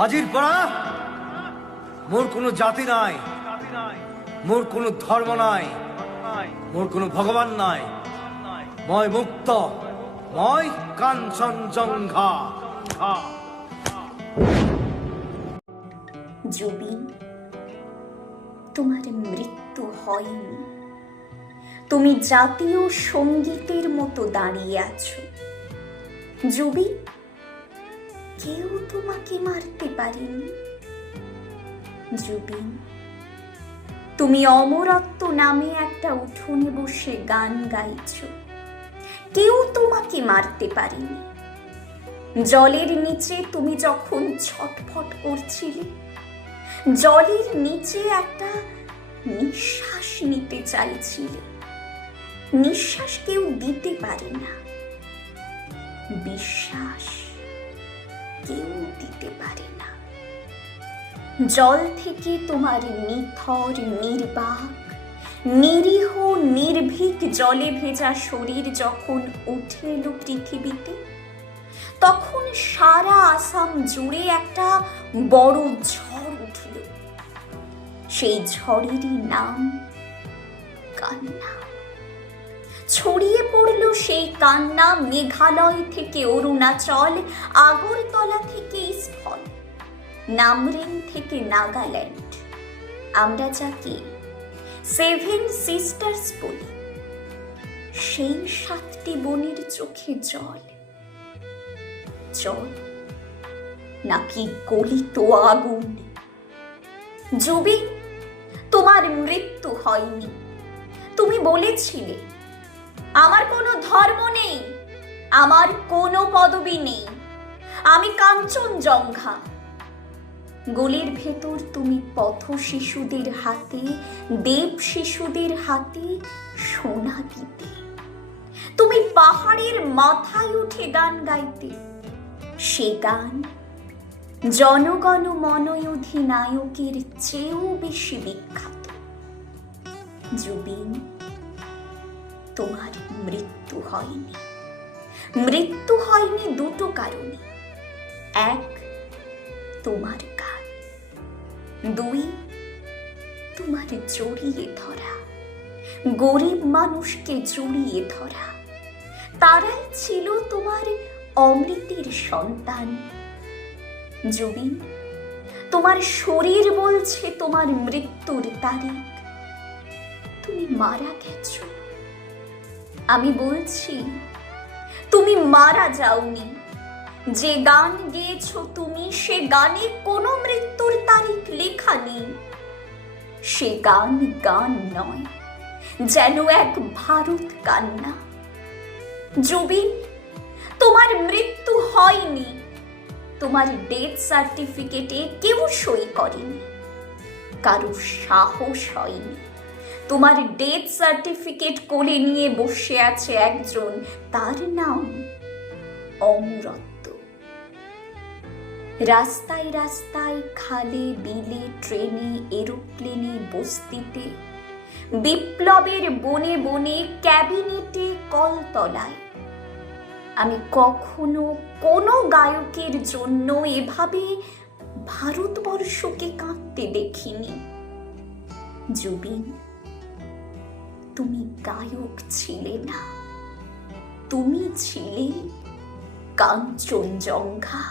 আজির পড়া মোর কোনো জাতি নাই, মোর কোনো ধর্ম নাই, মোর কোনো ভগবান নাই। মই মুক্ত, মই কাঞ্চনজঙ্ঘা। জুবিন, তোমার মৃত্যু হয়নি। তুমি জাতীয় সঙ্গীতের মতো দাঁড়িয়ে আছো। জুবিন, কেউ তোমাকে মারতে পারেনি। জুবিন, তুমি অমরত্ব নামে একটা উঠোনে বসে গান গাইছো। কেউ তোমাকে মারতে পারেনি। জলের নিচে তুমি যখন ছটফট করছিলে, জলের নিচে একটা নিঃশ্বাস নিতে চাইছিলে। নিঃশ্বাস কেউ দিতে পারে না, বিশ্বাস কেউ দিতে পারে না। জল থেকে তোমার নিথর নির্বাক নিরীহ নির্ভীক জলে ভেজা শরীর যখন উঠে এলো পৃথিবীতে, তখন সারা আসাম জুড়ে একটা বড় ঝড় উঠল। সেই ঝড়েরই নাম কান্না। ছড়িয়ে পড়ল সেই কান্না মেঘালয় থেকে অরুণাচল, আগরতলা থেকে ইস্ফল, নামরিং থেকে নাগাল্যান্ড। আমরা যাকে 7 সিস্টার্স বলি, সেই 7টি বোনের চোখে জল। জল নাকি গলিত আগুন? জুবিন, তোমার মৃত্যু হয়নি। তুমি বলেছিলে, আমার কোনো ধর্ম নেই, আমার কোনো পদবি নেই, আমি কাঞ্চনজঙ্ঘা। গলির ভেতর তুমি পথ শিশুদের হাতে, দেব শিশুদের হাতে সোনা দিতে। তুমি পাহাড়ের মাথায় উঠে গান গাইতে। সে গান জনগণ মন অধিনায়কের চেয়েও বেশি বিখ্যাত। জুবিন, তোমার মৃত্যু হয়নি। মৃত্যু হয়নি দুটো কারণে। এক, তোমার গান। 2, তোমার জড়িয়ে ধরা, গরিব মানুষকে জড়িয়ে ধরা। তারাই ছিল তোমার অমৃতের সন্তান। জুবিন, তোমার শরীর বলছে তোমার মৃত্যুর তারিখ। তুমি মারা গেছো। আমি বলছি, তুমি মারা যাওনি। যে গান গেয়েছো তুমি, সে গানে কোনো মৃত্যুর তারিখ লেখা নেই। সে গান গান নয়, যেন এক ভারত কান্না। জুবিন, তোমার মৃত্যু হয়নি। তোমার ডেথ সার্টিফিকেটে কেউ সই করেনি, কারো সাহস হয়নি। তোমার ডেথ সার্টিফিকেট কোলে নিয়ে বসে আছে একজন, তার নাম অমরত্ব। রাস্তায় রাস্তায়, খালে বিলে, ট্রেনে, এরোপ্লেনে, বস্তিতে, বিপ্লবের বনে বনে, ক্যাবিনেটে, কলতলায়, আমি কখনো কোনো গায়কের জন্য এভাবে ভারতবর্ষকে কাঁদতে দেখিনি। জুবিন, তুমি গায়ক ছিলে না, তুমি ছিলে কাঞ্চনজঙ্ঘা।